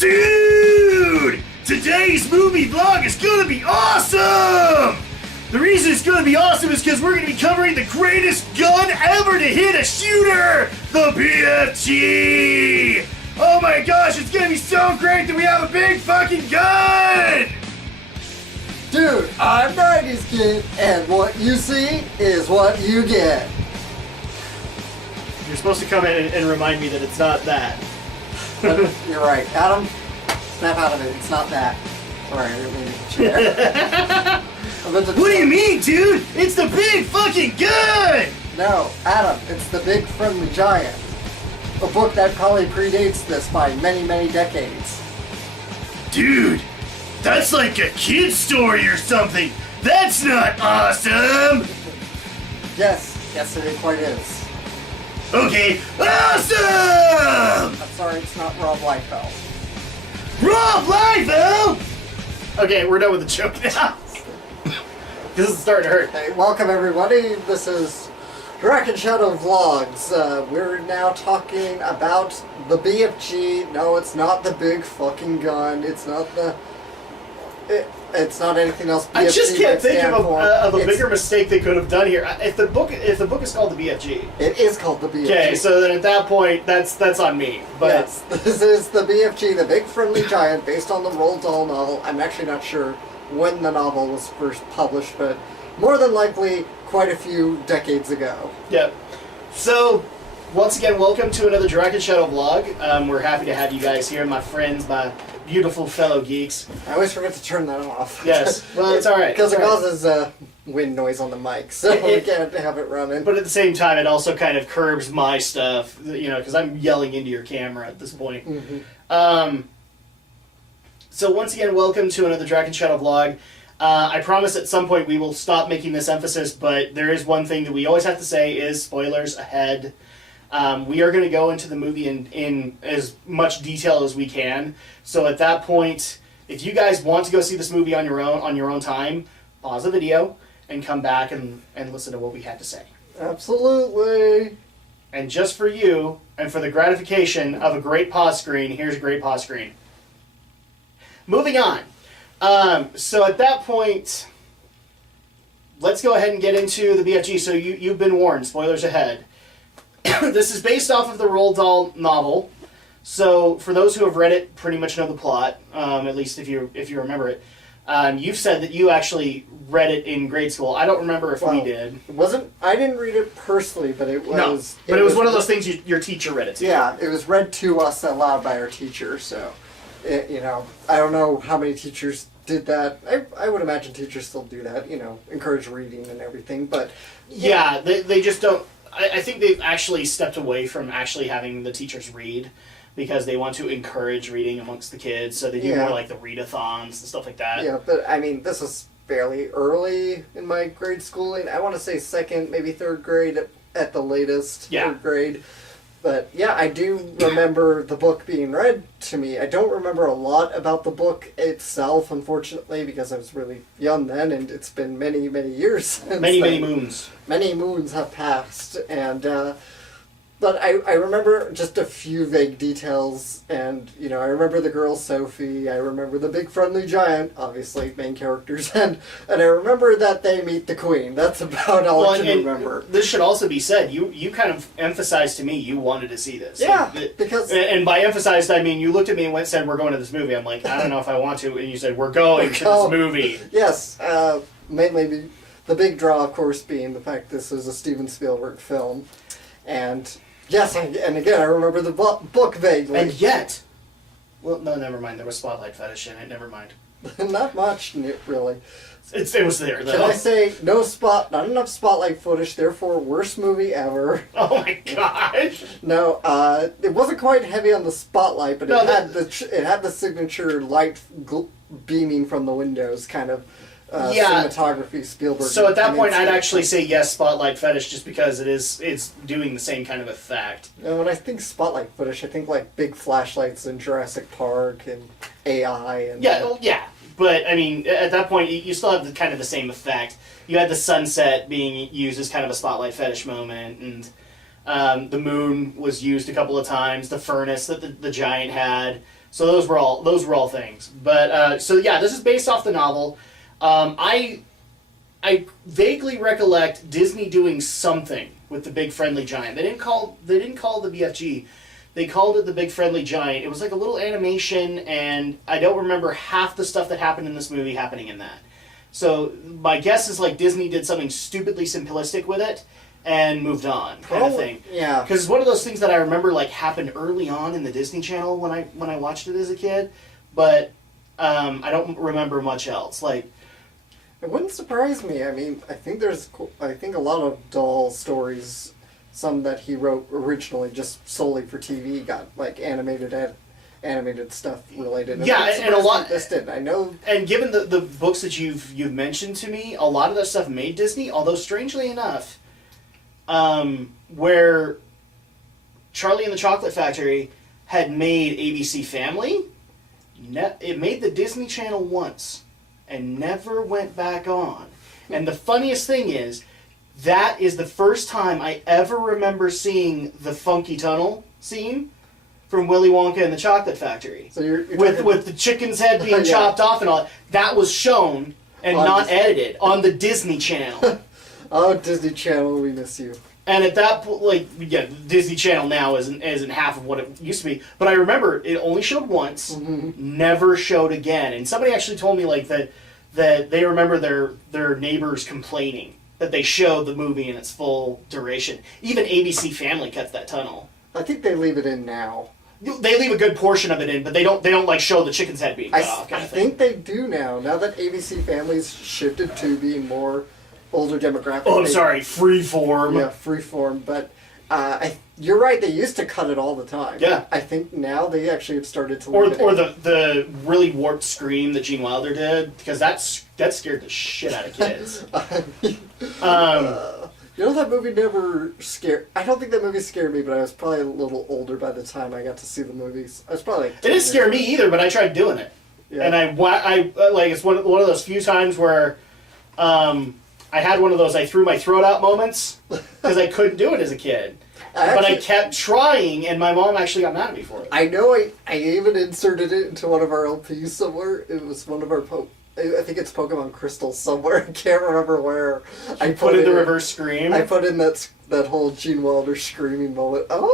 Dude! Today's movie vlog is gonna be awesome! The reason it's gonna be awesome is because we're gonna be covering the greatest gun ever to hit a shooter! The BFG! Oh my gosh, it's gonna be so great that we have a big fucking gun! Dude, I'm 90s kid, and what you see is what you get. You're supposed to come in and remind me that it's not that. You're right. Adam, snap out of it. It's not that. Sorry, I didn't mean to chair. What do you mean, dude? It's the big fucking gun! No, Adam, it's The Big Friendly Giant. A book that probably predates this by many, many decades. Dude, that's like a kid's story or something. That's not awesome! Yes, it quite is. Okay, awesome! I'm sorry, it's not Roald Dahl. Roald Dahl! Okay, we're done with the joke now. This is starting to hurt. Hey, welcome everybody. This is Dragon Shadow Vlogs. We're now talking about the BFG. No, it's not the big fucking gun. It's not the... It's not anything else. BFG I just can't think of a It's- bigger mistake they could have done here. If the book is called the BFG. It is called the BFG. Okay, so then at that point, that's on me. But yes, this is the BFG, the Big Friendly Giant, based on the Roald Dahl novel. I'm actually not sure when the novel was first published, but more than likely quite a few decades ago. yeah. So once again, welcome to another Dragon Shadow vlog. We're happy to have you guys here, my friends, my beautiful fellow geeks. I always forget to turn that off. Yes, well, it's all right. Because it It's all right. causes wind noise on the mic, so we can't have it running. But at the same time, it also kind of curbs my stuff, you know, because I'm yelling into your camera at this point. Mm-hmm. So once again, welcome to another Dragon Shadow vlog. I promise at some point we will stop making this emphasis, but there is one thing that we always have to say is spoilers ahead. We are going to go into the movie in as much detail as we can. So at that point, if you guys want to go see this movie on your own time, pause the video and come back and listen to what we had to say. Absolutely. And just for you, and for the gratification of a great pause screen, here's a great pause screen. Moving on. So at that point, let's go ahead and get into the BFG. So you've been warned, spoilers ahead. This is based off of the Roald Dahl novel. So for those who have read it, pretty much know the plot, at least if you remember it. You've said that you actually read it in grade school. I don't remember if we did. It wasn't. I didn't read it personally, but it was. No, but it was one of those things your teacher read it to. Yeah, it was read to us aloud by our teacher. So, I don't know how many teachers did that. I would imagine teachers still do that. Encourage reading and everything. But yeah, they just don't. I think they've actually stepped away from actually having the teachers read because they want to encourage reading amongst the kids. So they do more like the readathons and stuff like that. Yeah, but I mean, this was fairly early in my grade schooling. I want to say second, maybe third grade at the latest. Yeah. Third grade. But yeah, I do remember the book being read to me. I don't remember a lot about the book itself, unfortunately, because I was really young then, and it's been many, many years since Many then. moons. Many moons have passed, and but I remember just a few vague details, and I remember the girl Sophie, I remember the Big Friendly Giant, obviously main characters, and I remember that they meet the Queen. That's about all I can remember. This should also be said. You kind of emphasized to me you wanted to see this. Yeah, because and by emphasized I mean you looked at me and said we're going to this movie. I'm like, I don't know if I want to, and you said we're going to this movie. Yes, mainly the big draw, of course, being the fact this is a Steven Spielberg film, and yes, and again, I remember the book vaguely. And yet, well, no, never mind. There was Spotlight Fetish in it. Never mind. Not much, really. It was there, though. Can I say not enough spotlight footage, therefore worst movie ever. Oh my gosh! No, it wasn't quite heavy on the spotlight, but it had the signature light beaming from the windows kind of cinematography Spielberg. So at that point, I'd actually say yes, Spotlight Fetish, just because it's doing the same kind of effect. And when I think spotlight footage, I think like big flashlights in Jurassic Park and AI and yeah. But I mean, at that point, you still have kind of the same effect. You had the sunset being used as kind of a Spotlight Fetish moment, and the moon was used a couple of times. The furnace that the giant had. So those were all things. But so yeah, this is based off the novel. I vaguely recollect Disney doing something with the Big Friendly Giant. They didn't call it the BFG. They called it the Big Friendly Giant. It was like a little animation, and I don't remember half the stuff that happened in this movie happening in that. So my guess is like Disney did something stupidly simplistic with it and moved on, kind of thing. Yeah. Because it's one of those things that I remember like happened early on in the Disney Channel when I watched it as a kid, but I don't remember much else. Like, it wouldn't surprise me. I mean, I think a lot of Dahl stories, some that he wrote originally just solely for TV, got like animated stuff related. Yeah, and a lot. This did. I know. And given the books that you've mentioned to me, a lot of that stuff made Disney. Although strangely enough, where Charlie and the Chocolate Factory had made ABC Family, it made the Disney Channel once and never went back on. And the funniest thing is, that is the first time I ever remember seeing the Funky Tunnel scene from Willy Wonka and the Chocolate Factory. So you're with the chicken's head being chopped off and all that was shown and not edited on the Disney Channel. Oh, Disney Channel, we miss you. And at that point, like, yeah, Disney Channel now isn't half of what it used to be. But I remember it only showed once, never showed again. And somebody actually told me like that they remember their neighbors complaining that they showed the movie in its full duration. Even ABC Family cuts that tunnel. I think they leave it in now. They leave a good portion of it in, but they don't like show the chicken's head being cut off. I think they do now. Now that ABC Family's shifted to being more older demographic. Oh, I'm sorry, freeform. Yeah, freeform. But you're right. They used to cut it all the time. Yeah. I think now they actually have started to. Or the really warped scream that Gene Wilder did, because that scared the shit out of kids. You know, that movie never scared... I don't think that movie scared me, but I was probably a little older by the time I got to see the movies. I was probably like... It didn't scare me either, but I tried doing it. Yeah. And I like, it's one of those few times where I had one of those I threw my throat out moments, because I couldn't do it as a kid. But I kept trying, and my mom actually got mad at me for it. I know I even inserted it into one of our LPs somewhere. It was one of our... I think it's Pokemon Crystal somewhere. I can't remember where. I put in the reverse scream. I put in that whole Gene Wilder screaming moment. Oh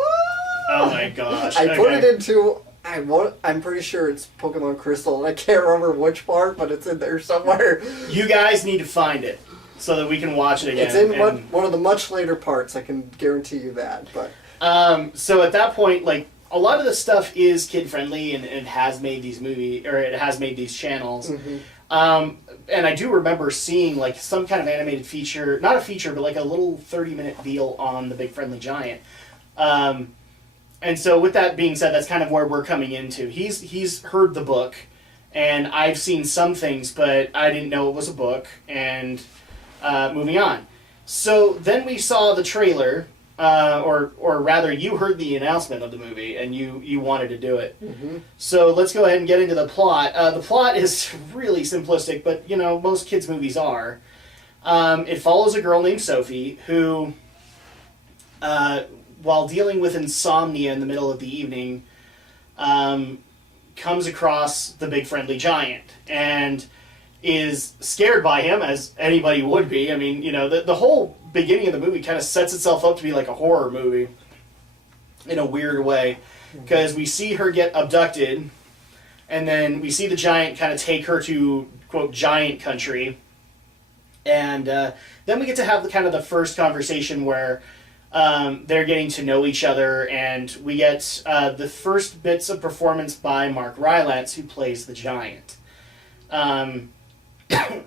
my gosh! I put it into. I'm pretty sure it's Pokemon Crystal, and I can't remember which part, but it's in there somewhere. You guys need to find it so that we can watch it again. It's in one of the much later parts. I can guarantee you that. But so at that point, like, a lot of the stuff is kid friendly, and it has made these it has made these channels. Mm-hmm. And I do remember seeing like some kind of animated feature, not a feature, but like a little 30-minute deal on the Big Friendly Giant. And so with that being said, that's kind of where we're coming into. He's heard the book, and I've seen some things, but I didn't know it was a book, and moving on. So then we saw the trailer, or rather you heard the announcement of the movie, and you wanted to do it. Mm-hmm. So let's go ahead and get into the plot. The plot is really simplistic, but you know, most kids' movies are. It follows a girl named Sophie who, while dealing with insomnia in the middle of the evening, comes across the Big Friendly Giant and is scared by him, as anybody would be. I mean, you know, the whole beginning of the movie kind of sets itself up to be like a horror movie in a weird way, because we see her get abducted, and then we see the giant kind of take her to, quote, giant country, and then we get to have the first conversation where they're getting to know each other, and we get the first bits of performance by Mark Rylance, who plays the giant.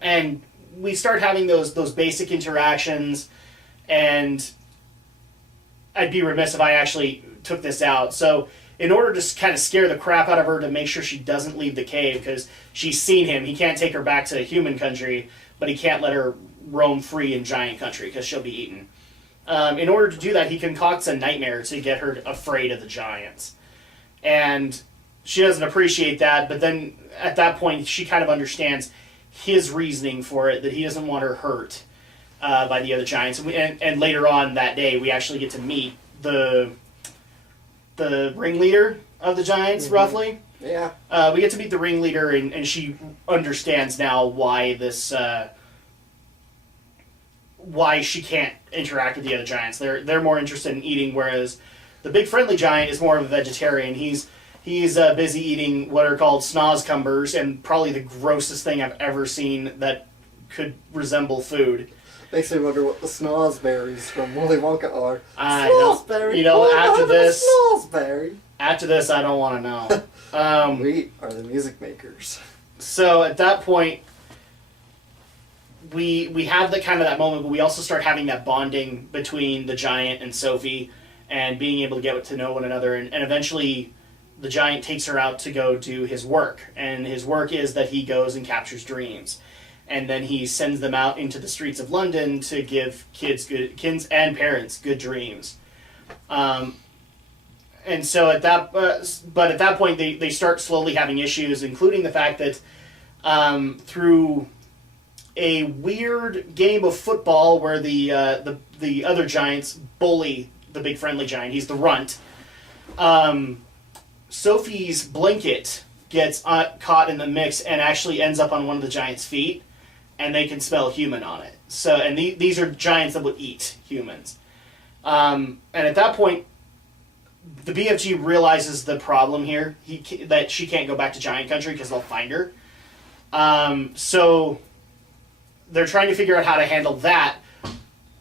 And we start having those basic interactions, and I'd be remiss if I actually took this out. So in order to kind of scare the crap out of her to make sure she doesn't leave the cave, because she's seen him, he can't take her back to human country, but he can't let her roam free in giant country because she'll be eaten. In order to do that, he concocts a nightmare to get her afraid of the giants. And she doesn't appreciate that, but then at that point she kind of understands his reasoning for it, that he doesn't want her hurt by the other giants. And later on that day, we actually get to meet the ringleader of the giants, roughly. Yeah. We get to meet the ringleader, and she understands now why this, why she can't interact with the other giants. They're more interested in eating, whereas the big friendly giant is more of a vegetarian. He's busy eating what are called snozcumbers, and probably the grossest thing I've ever seen that could resemble food. Makes me wonder what the snozberries from Willy Wonka are. Snozberry. You know, after this, snozberry. After this, I don't want to know. We are the music makers. So at that point, we have that moment, but we also start having that bonding between the giant and Sophie, and being able to get to know one another, and eventually the giant takes her out to go do his work, and his work is that he goes and captures dreams, and then he sends them out into the streets of London to give kids and parents good dreams. And so at that point they start slowly having issues, including the fact that through a weird game of football where the other giants bully the big friendly giant, he's the runt. Sophie's blanket gets caught in the mix and actually ends up on one of the giant's feet, and they can smell human on it. So, and these are giants that would eat humans. And at that point, the BFG realizes the problem here. That she can't go back to Giant Country because they'll find her. So they're trying to figure out how to handle that.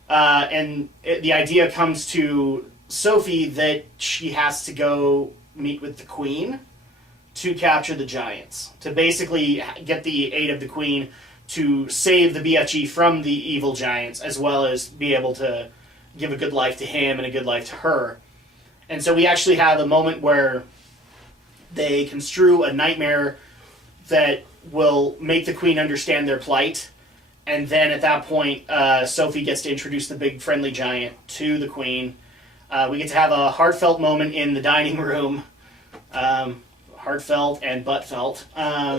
The idea comes to Sophie that she has to go meet with the Queen to capture the giants, to basically get the aid of the Queen to save the BFG from the evil giants, as well as be able to give a good life to him and a good life to her. And so we actually have a moment where they construe a nightmare that will make the Queen understand their plight. And then at that point, Sophie gets to introduce the big friendly giant to the Queen. We get to have a heartfelt moment in the dining room. Heartfelt and buttfelt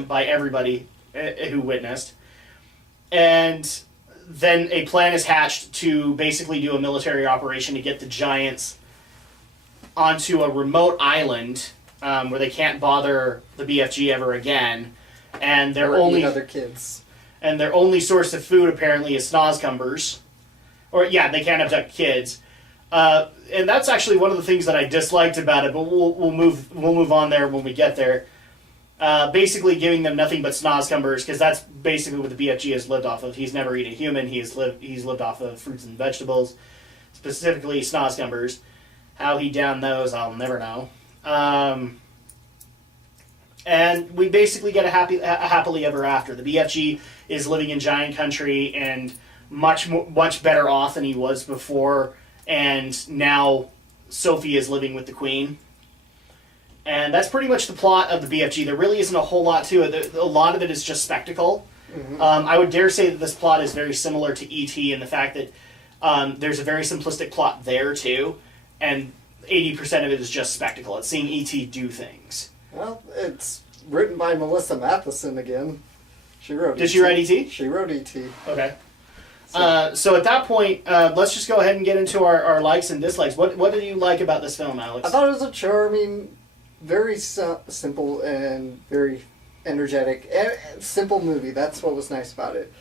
by everybody who witnessed. And then a plan is hatched to basically do a military operation to get the giants onto a remote island where they can't bother the BFG ever again. And their only other kids. And their only source of food apparently is snozcumbers. Or yeah, they can't abduct kids. And that's actually one of the things that I disliked about it, but we'll move on there when we get there. Basically giving them nothing but snozcumbers, because that's basically what the BFG has lived off of. He's never eaten a human. He's lived off of fruits and vegetables, specifically snozcumbers. How he downed those, I'll never know. And we basically get a happily ever after. The BFG is living in Giant Country and much better off than he was before. And now Sophie is living with the Queen. And that's pretty much the plot of the BFG. There really isn't a whole lot to it. A lot of it is just spectacle. Mm-hmm. I would dare say that this plot is very similar to E.T. in the fact that there's a very simplistic plot there too. And 80% of it is just spectacle. It's seeing E.T. do things. Well, it's written by Melissa Mathison again. She wrote Did she write E.T.? She wrote E.T. Okay. So at that point, let's just go ahead and get into our likes and dislikes. What did you like about this film, Alex? I thought it was a charming, very simple and very energetic, simple movie. That's what was nice about it.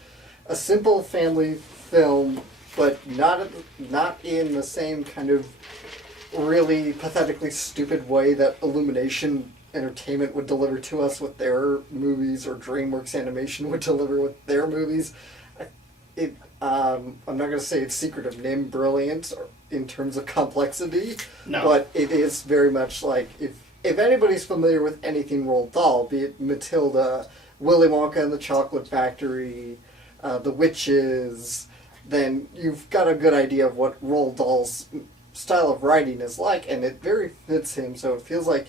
A simple family film, but not in the same kind of really pathetically stupid way that Illumination Entertainment would deliver to us with their movies, or DreamWorks Animation would deliver with their movies. I'm not going to say it's Secret of NIMH brilliant in terms of complexity, no. But it is very much like, if anybody's familiar with anything Roald Dahl, be it Matilda, Willy Wonka and the Chocolate Factory, The Witches, then you've got a good idea of what Roald Dahl's style of writing is like, and it very fits him, so it feels like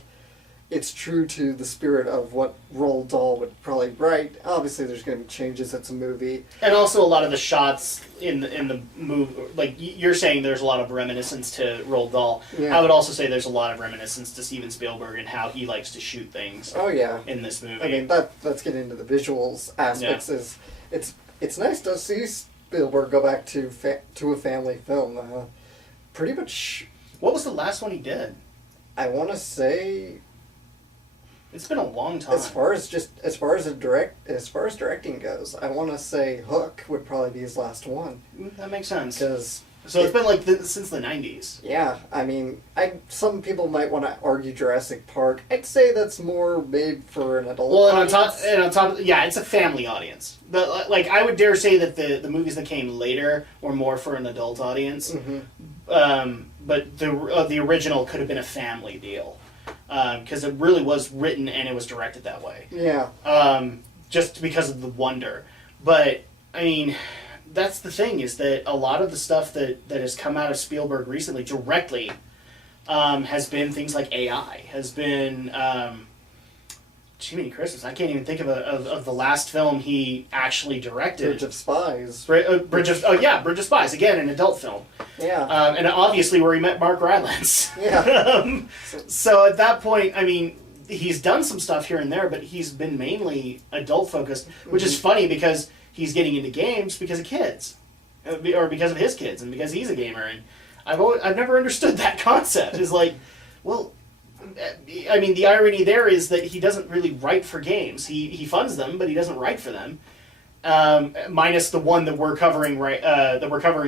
it's true to the spirit of what Roald Dahl would probably write. Obviously, there's going to be changes. It's a movie, and also a lot of the shots in the movie, like you're saying, there's a lot of reminiscence to Roald Dahl. Yeah. I would also say there's a lot of reminiscence to Steven Spielberg and how he likes to shoot things. Oh yeah, in this movie. I mean, let's get into the visuals aspects. Yeah. It's nice to see Spielberg go back to a family film. Pretty much. What was the last one he did? I want to say It's been a long time. As far as directing goes, I want to say Hook would probably be his last one. That makes sense. So it's been like since the 90s. Yeah, I mean, some people might want to argue Jurassic Park. I'd say that's more made for an adult audience. On top, yeah, it's a family audience. I would dare say that the movies that came later were more for an adult audience. Mm-hmm. But the original could have been a family deal. Because it really was written and it was directed that way. Yeah. Just because of the wonder. But, I mean, that's the thing, is that a lot of the stuff that has come out of Spielberg recently directly has been things like AI, has been... Jiminy Christmas, I can't even think of the last film he actually directed. Bridge of Spies. Bridge of Spies, again, an adult film. Yeah. And obviously where he met Mark Rylance. Yeah. So at that point, I mean, he's done some stuff here and there, but he's been mainly adult focused, which is funny because he's getting into games because of kids, or because of his kids, and because he's a gamer. And I've never understood that concept. Is like, well, I mean, the irony there is that he doesn't really write for games. He funds them, but he doesn't write for them. Minus the one that we're covering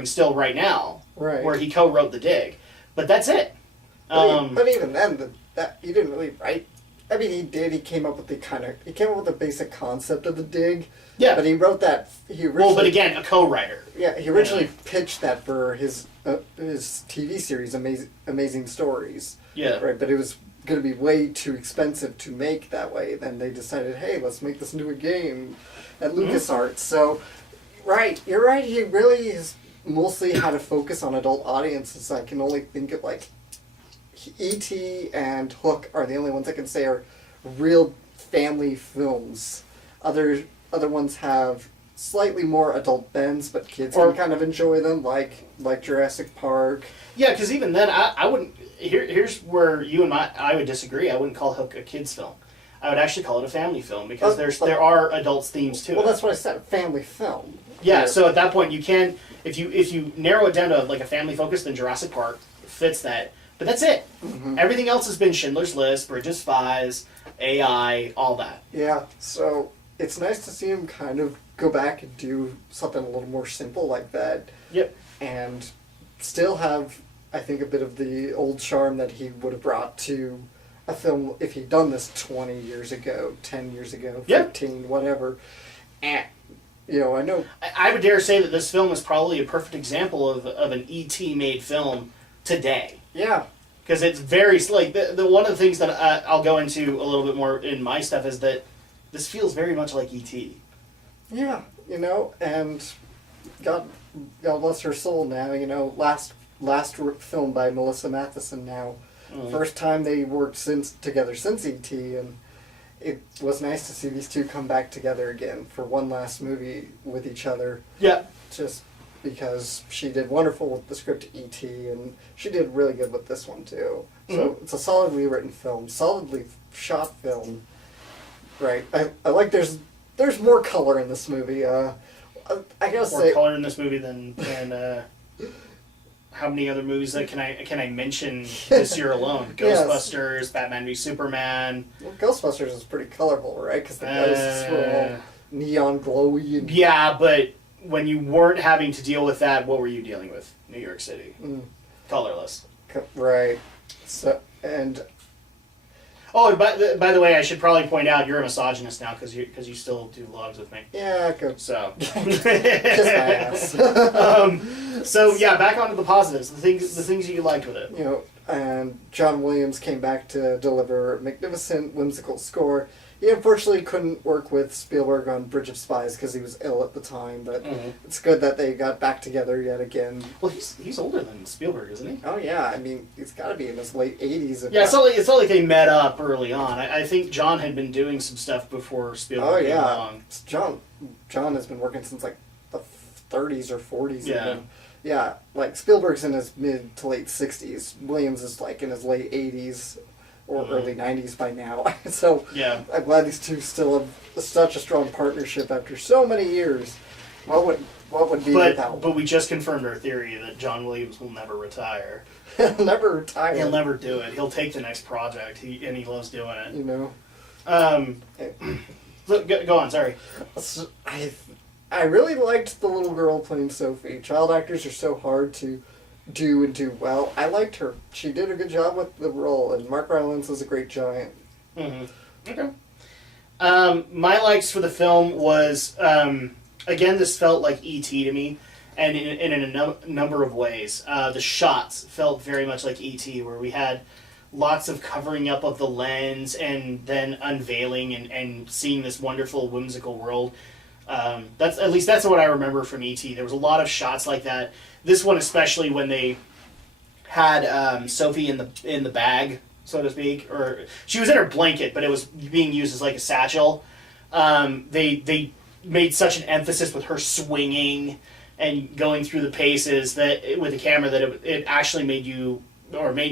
still right now, right, where he co-wrote The Dig. But that's it. But even then, that he didn't really write. I mean, he did. He came up with the basic concept of The Dig. Yeah. But he wrote that. But again, a co-writer. Yeah, he originally pitched that for his TV series, Amazing Stories. Yeah. Right, but it was going to be way too expensive to make that way. Then they decided, hey, let's make this into a game at LucasArts. So, right, you're right. He really has mostly had a focus on adult audiences. I can only think of like E.T. and Hook are the only ones I can say are real family films. Other ones have slightly more adult bends, but kids can kind of enjoy them, like Jurassic Park. Yeah, because even then, I wouldn't. Here's where I would disagree. I wouldn't call Hook a kids film. I would actually call it a family film because there are adults themes to it. Well, that's what I said, family film. Yeah, so at that point you can, if you narrow it down to like a family focus, then Jurassic Park fits that. But that's it. Mm-hmm. Everything else has been Schindler's List, Bridge of Spies, AI, all that. Yeah, so it's nice to see him kind of go back and do something a little more simple like that. Yep. And still have, I think, a bit of the old charm that he would have brought to a film if he'd done this 20 years ago, 10 years ago, 15, whatever. And, I know... I would dare say that this film is probably a perfect example of an E.T. made film today. Yeah. Because it's very... Like, the one of the things that I'll go into a little bit more in my stuff is that this feels very much like E.T. Yeah, and God bless her soul now, last film by Melissa Mathison now. First time they worked together since E.T., and it was nice to see these two come back together again for one last movie with each other. Yeah. Just because she did wonderful with the script E.T., and she did really good with this one too. So it's a solidly written film, solidly shot film. Right. I like there's more color in this movie. I gotta say, more color in this movie than how many other movies can I mention this year alone? Ghostbusters, yes. Batman v Superman. Well, Ghostbusters is pretty colorful, right? Because the ghosts were all neon glowy. And... Yeah, but when you weren't having to deal with that, what were you dealing with? New York City, colorless. Right. So and. Oh, and by the way, I should probably point out you're a misogynist now because you still do logs with me. Yeah, good. So, kiss my ass. So yeah, back onto the positives, the things you liked with it. And John Williams came back to deliver a magnificent, whimsical score. He unfortunately couldn't work with Spielberg on Bridge of Spies because he was ill at the time, but it's good that they got back together yet again. Well, he's older than Spielberg, isn't he? Oh yeah, I mean, he's got to be in his late 80s. Yeah, it's not like they met up early on. I think John had been doing some stuff before Spielberg came along. John has been working since like the 30s or 40s. Yeah. Even. Yeah, like Spielberg's in his mid to late 60s. Williams is like in his late 80s. Or early 90s by now. So yeah. I'm glad these two still have such a strong partnership after so many years. What would be without? But we just confirmed our theory that John Williams will never retire. He'll never retire. He'll never do it. He'll take the next project. He loves doing it. Go on, sorry. So I really liked the little girl playing Sophie. Child actors are so hard to do and do well. I liked her. She did a good job with the role, and Mark Rylance was a great giant. Mm-hmm. Okay. My likes for the film was, again, this felt like E.T. to me, and in a number of ways. The shots felt very much like E.T., where we had lots of covering up of the lens and then unveiling and seeing this wonderful, whimsical world. That's what I remember from E.T. There was a lot of shots like that. This one especially, when they had Sophie in the bag, so to speak, or she was in her blanket, but it was being used as like a satchel. They made such an emphasis with her swinging and going through the paces that with the camera that it actually made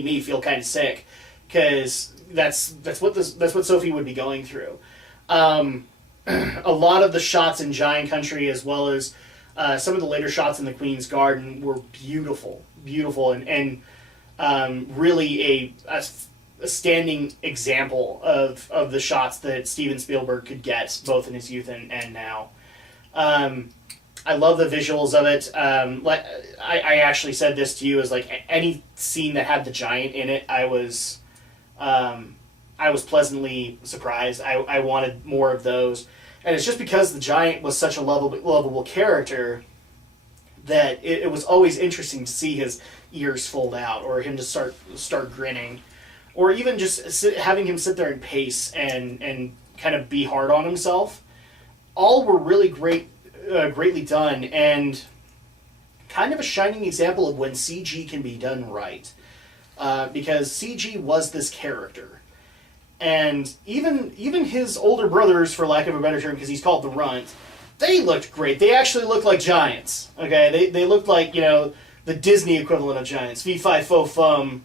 me feel kind of sick, because that's what Sophie would be going through. A lot of the shots in Giant Country, as well as some of the later shots in the Queen's Garden, were beautiful, and really a standing example of the shots that Steven Spielberg could get, both in his youth and now. I love the visuals of it. I actually said this to you, as like any scene that had the giant in it, I was pleasantly surprised. I wanted more of those. And it's just because the giant was such a lovable character that it was always interesting to see his ears fold out, or him to start grinning, or even just having him sit there and pace and kind of be hard on himself. All were really greatly done, and kind of a shining example of when CG can be done right. Because CG was this character. And even his older brothers, for lack of a better term, because he's called the Runt, they looked great. They actually looked like giants. Okay, they looked like, the Disney equivalent of giants. Fee fi fo fum.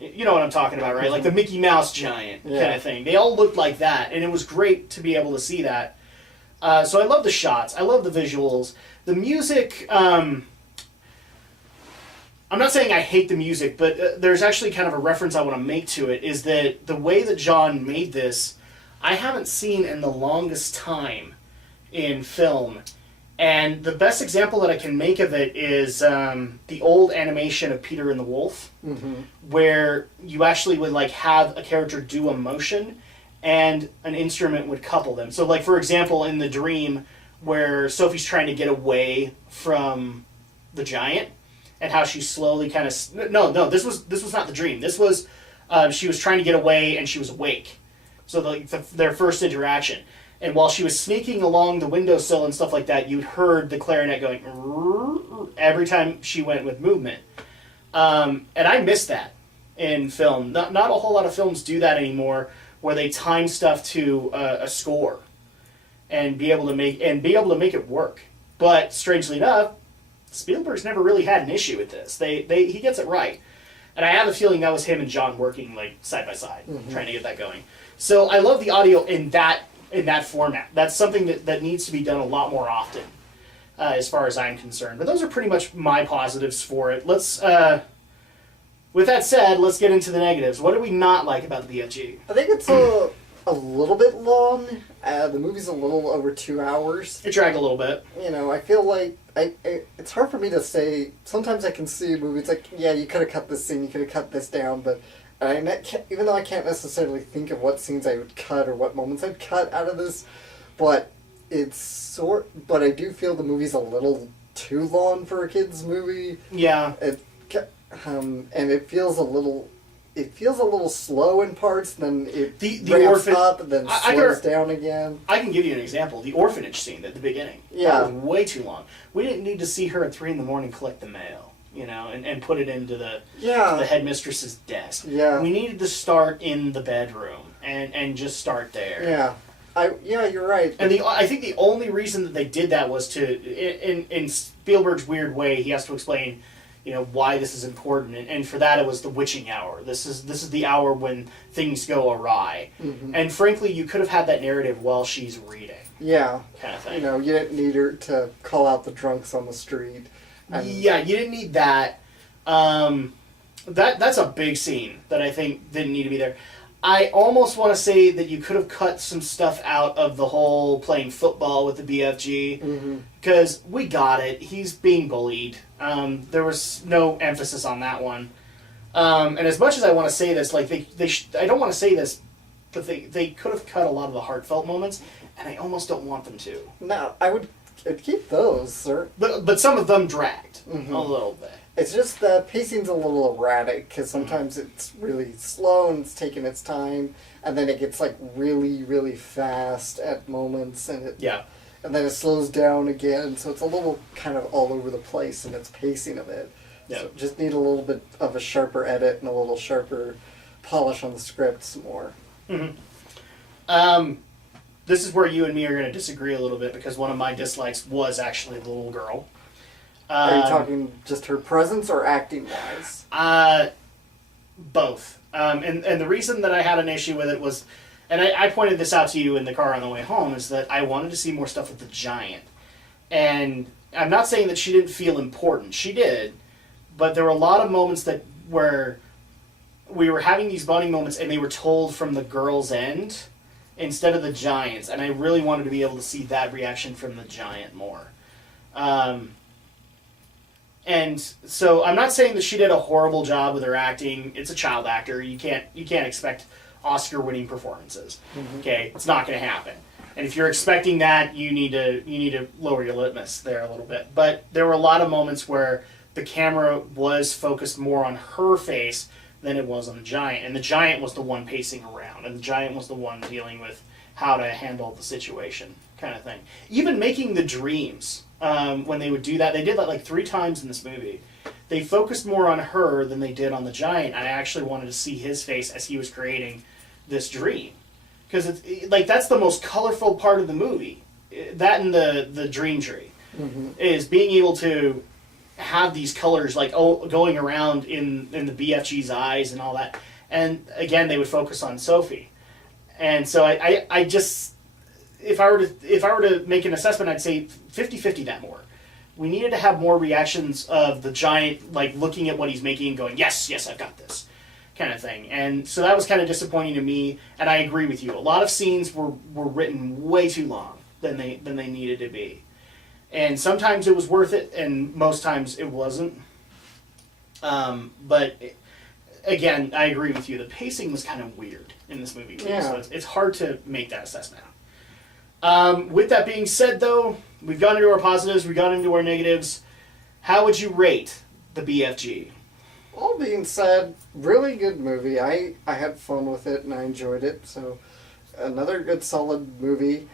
You know what I'm talking about, right? Like the Mickey Mouse giant kind of thing. They all looked like that, and it was great to be able to see that. So I love the shots. I love the visuals. The music. I'm not saying I hate the music, but there's actually kind of a reference I want to make to it, is that the way that John made this, I haven't seen in the longest time in film. And the best example that I can make of it is the old animation of Peter and the Wolf, where you actually would like have a character do a motion and an instrument would couple them. So like, for example, in the dream where Sophie's trying to get away from the giant, and how she slowly kind of... No, this was not the dream. This was... she was trying to get away, and she was awake. So their first interaction. And while she was sneaking along the windowsill and stuff like that, you'd heard the clarinet going... every time she went with movement. And I miss that in film. Not a whole lot of films do that anymore, where they time stuff to a score. And be able to make it work. But, strangely enough, Spielberg's never really had an issue with this. He gets it right. And I have a feeling that was him and John working like side by side, trying to get that going. So I love the audio in that format. That's something that needs to be done a lot more often, as far as I'm concerned. But those are pretty much my positives for it. Let's with that said, let's get into the negatives. What do we not like about the BFG? I think it's a little bit long. The movie's a little over 2 hours. It dragged a little bit. I feel like it's hard for me to say. Sometimes I can see movies like, yeah, you could have cut this scene, you could have cut this down, but even though I can't necessarily think of what scenes I would cut or what moments I'd cut out of this, but but I do feel the movie's a little too long for a kid's movie. Yeah. And it feels a little slow in parts, then it the ramps up, and then slows down again. I can give you an example. The orphanage scene at the beginning. Yeah. That was way too long. We didn't need to see her at 3 a.m. collect the mail, and put it into the headmistress's desk. Yeah. We needed to start in the bedroom and just start there. Yeah. You're right. And I think the only reason that they did that was in Spielberg's weird way, he has to explain why this is important, and for that it was the witching hour. This is the hour when things go awry, and frankly, you could have had that narrative while she's reading. Yeah, kind of thing. You didn't need her to call out the drunks on the street. Yeah, you didn't need that. That's a big scene that I think didn't need to be there. I almost want to say that you could have cut some stuff out of the whole playing football with the BFG, because we got it. He's being bullied. There was no emphasis on that one. And as much as I want to say this, like I don't want to say this, but they could have cut a lot of the heartfelt moments, and I almost don't want them to. No, I'd keep those, sir. But some of them dragged a little bit. It's just the pacing's a little erratic, because sometimes it's really slow and it's taking its time, and then it gets like really, really fast at moments, and and then it slows down again, so it's a little kind of all over the place in its pacing of it. Yeah. So just need a little bit of a sharper edit and a little sharper polish on the script some more. This is where you and me are going to disagree a little bit, because one of my dislikes was actually the little girl. Are you talking just her presence or acting-wise? Both. And the reason that I had an issue with it was, and I pointed this out to you in the car on the way home, is that I wanted to see more stuff with the giant. And I'm not saying that she didn't feel important. She did. But there were a lot of moments where we were having these bonding moments, and they were told from the girl's end instead of the giant's. And I really wanted to be able to see that reaction from the giant more. And so I'm not saying that she did a horrible job with her acting. It's a child actor. You can't expect Oscar-winning performances. Okay, it's not going to happen. And if you're expecting that, you need to lower your litmus there a little bit. But there were a lot of moments where the camera was focused more on her face than it was on the giant, and the giant was the one pacing around, and the giant was the one dealing with how to handle the situation, kind of thing. Even making the dreams. When they would do that, they did that like 3 times in this movie. They focused more on her than they did on the giant. I actually wanted to see his face as he was creating this dream, because it's like that's the most colorful part of the movie. That and the dream tree is being able to have these colors like going around in the BFG's eyes and all that. And again, they would focus on Sophie, and so I just. If I were to make an assessment, I'd say 50-50 that more. We needed to have more reactions of the giant, like looking at what he's making and going, yes, I've got this, kind of thing. And so that was kind of disappointing to me, and I agree with you. A lot of scenes were written way too long than they needed to be. And sometimes it was worth it, and most times it wasn't. But again, I agree with you. The pacing was kind of weird in this movie, too, so it's hard to make that assessment. With that being said, though, we've gone into our positives, we've gone into our negatives. How would you rate the BFG? All being said, really good movie. I had fun with it and I enjoyed it. So, another good solid movie.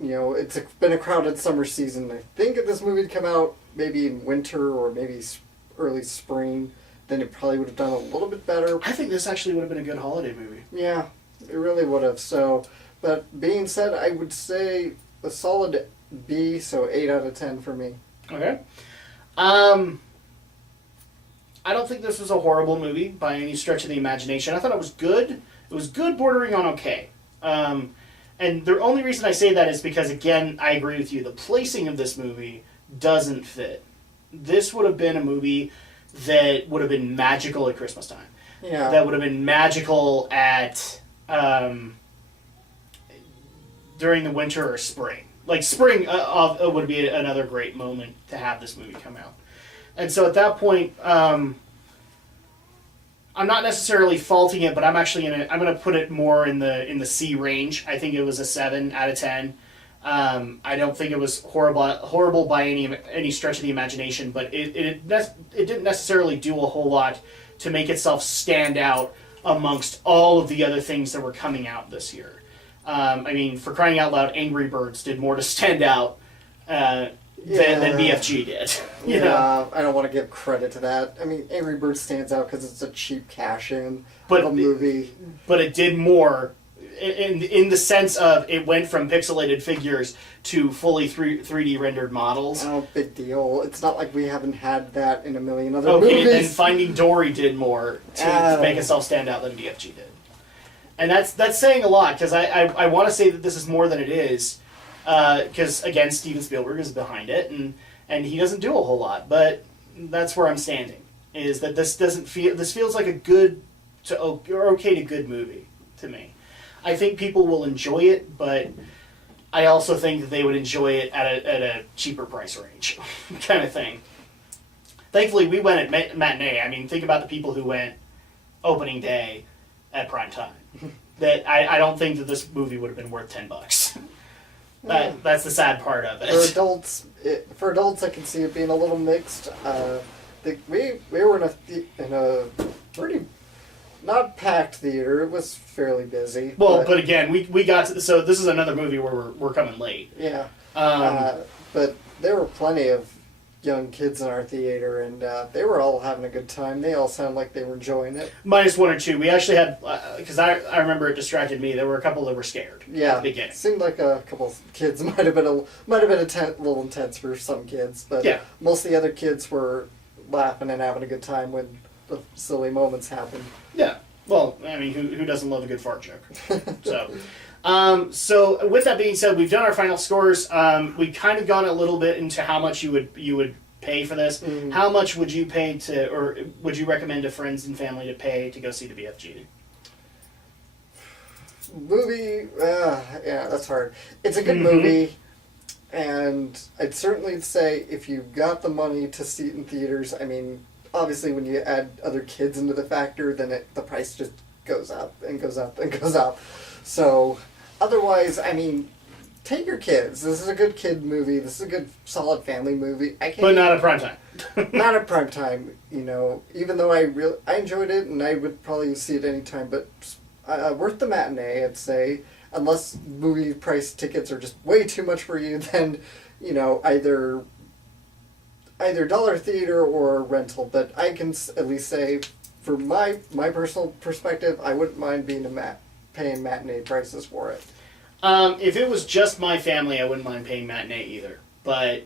It's been a crowded summer season. I think if this movie had come out maybe in winter or maybe early spring, then it probably would have done a little bit better. I think this actually would have been a good holiday movie. Yeah, it really would have. So. But being said, I would say a solid B, so 8 out of 10 for me. Okay. I don't think this was a horrible movie by any stretch of the imagination. I thought it was good. It was good, bordering on okay. And the only reason I say that is because, again, I agree with you. The placing of this movie doesn't fit. This would have been a movie that would have been magical at Christmas time. Yeah. That would have been magical at... during the winter or spring. Like spring would be another great moment to have this movie come out. And so at that point, I'm not necessarily faulting it, but I'm actually I'm gonna put it more in the C range. I think it was a 7 out of 10. I don't think it was horrible by any stretch of the imagination, but it didn't necessarily do a whole lot to make itself stand out amongst all of the other things that were coming out this year. I mean, for crying out loud, Angry Birds did more to stand out than BFG did. You know? I don't want to give credit to that. I mean, Angry Birds stands out because it's a cheap cash-in of a movie. But it did more in the sense of it went from pixelated figures to fully 3D rendered models. Oh, big deal. It's not like we haven't had that in a million other movies. Okay, then Finding Dory did more to make itself stand out than BFG did. And that's saying a lot, because I want to say that this is more than it is, because, again, Steven Spielberg is behind it, and he doesn't do a whole lot, but that's where I'm standing, is that this feels like a good or okay to good movie to me. I think people will enjoy it, but I also think that they would enjoy it at a cheaper price range, kind of thing. Thankfully, we went at matinee. I mean, think about the people who went opening day at prime time. That I don't think that this movie would have been worth $10. That's the sad part of it. For adults, I can see it being a little mixed. We were in a pretty not packed theater. It was fairly busy. Well, but again, we got to, so this is another movie where we're coming late. Yeah. But there were plenty of young kids in our theater, and they were all having a good time. They all sounded like they were enjoying it. Minus one or two. We actually had, because I remember it distracted me. There were a couple that were scared. Yeah. At the beginning. Seemed like a couple of kids might have been a little intense for some kids, but yeah. Most of the other kids were laughing and having a good time when the silly moments happened. Yeah. Well, I mean, who doesn't love a good fart joke? So with that being said, we've done our final scores. We kind of gone a little bit into how much you would pay for this. Mm-hmm. How much would you pay to, or would you recommend to friends and family to pay to go see the BFG? Movie, yeah, that's hard. It's a good movie, and I'd certainly say if you got the money to see it in theaters, I mean, obviously when you add other kids into the factor, then the price just goes up and goes up and goes up. So, otherwise, I mean, take your kids. This is a good kid movie. This is a good, solid family movie. But not at prime time. Not at prime time, you know. Even though I enjoyed it, and I would probably see it anytime. But worth the matinee, I'd say. Unless movie price tickets are just way too much for you, then you know either dollar theater or rental. But I can at least say, for my personal perspective, I wouldn't mind paying matinee prices for it. If it was just my family, I wouldn't mind paying matinee either. But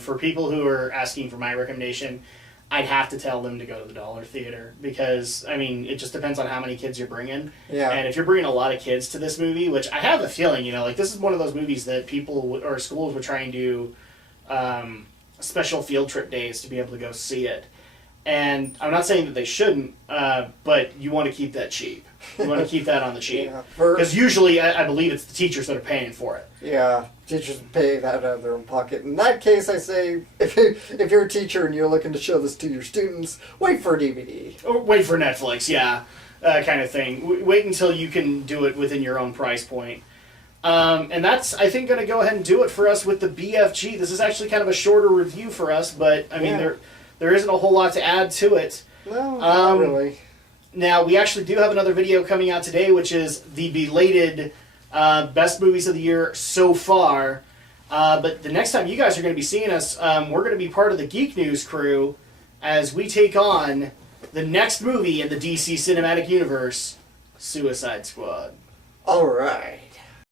for people who are asking for my recommendation, I'd have to tell them to go to the dollar theater because, I mean, it just depends on how many kids you're bringing. Yeah. And if you're bringing a lot of kids to this movie, which I have a feeling, you know, like this is one of those movies that people or schools would try and do special field trip days to be able to go see it. And I'm not saying that they shouldn't, but you want to keep that cheap. You want to keep that on the cheap. Because usually, I believe it's the teachers that are paying for it. Yeah, teachers pay that out of their own pocket. In that case, I say, if you're a teacher and you're looking to show this to your students, wait for a DVD. Or wait for Netflix, yeah, kind of thing. Wait until you can do it within your own price point. And that's, I think, going to go ahead and do it for us with the BFG. This is actually kind of a shorter review for us, but, I mean, there isn't a whole lot to add to it. No, not really. Now, we actually do have another video coming out today, which is the belated best movies of the year so far. But the next time you guys are going to be seeing us, we're going to be part of the Geek News crew as we take on the next movie in the DC Cinematic Universe, Suicide Squad. All right.